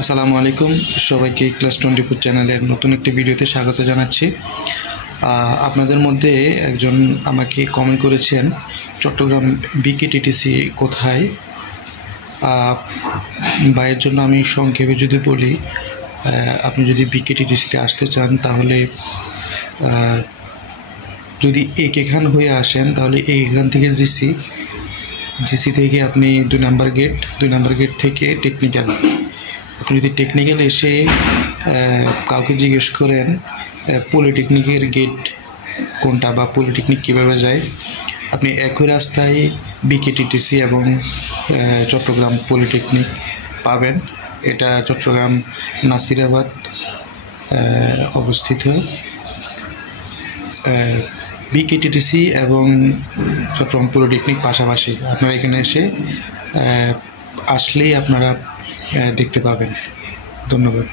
আসসালামু আলাইকুম সবাইকে ক্লাস 24 চ্যানেলের নতুন একটি ভিডিওতে স্বাগত জানাচ্ছি। আপনাদের মধ্যে একজন আমাকে কমেন্ট করেছেন চট্টগ্রাম বিকেটিটিসি কোথায়। ভাইয়ের জন্য আমি সংক্ষেপে যদি বলি, আপনি যদি বিকেটিটিসিতে আসতে চান তাহলে যদি এখান হয়ে আসেন তাহলে এখান থেকে জিসি থেকে আপনি 2 নাম্বার গেট থেকে টেকনিক্যাল। আপনি যদি টেকনিক্যাল এসে কাউকে জিজ্ঞেস করেন পলিটেকনিকের গেট কোনটা বা পলিটেকনিক কীভাবে যায়, আপনি একই রাস্তায় বিকেটিটিসি এবং চট্টগ্রাম পলিটেকনিক পাবেন। এটা চট্টগ্রাম নাসিরাবাদ অবস্থিত। বিকেটিটিসি এবং চট্টগ্রাম পলিটেকনিক পাশাপাশি। আপনারা এখানে এসে আসলেই আপনারা দেখতে পাবেন। ধন্যবাদ।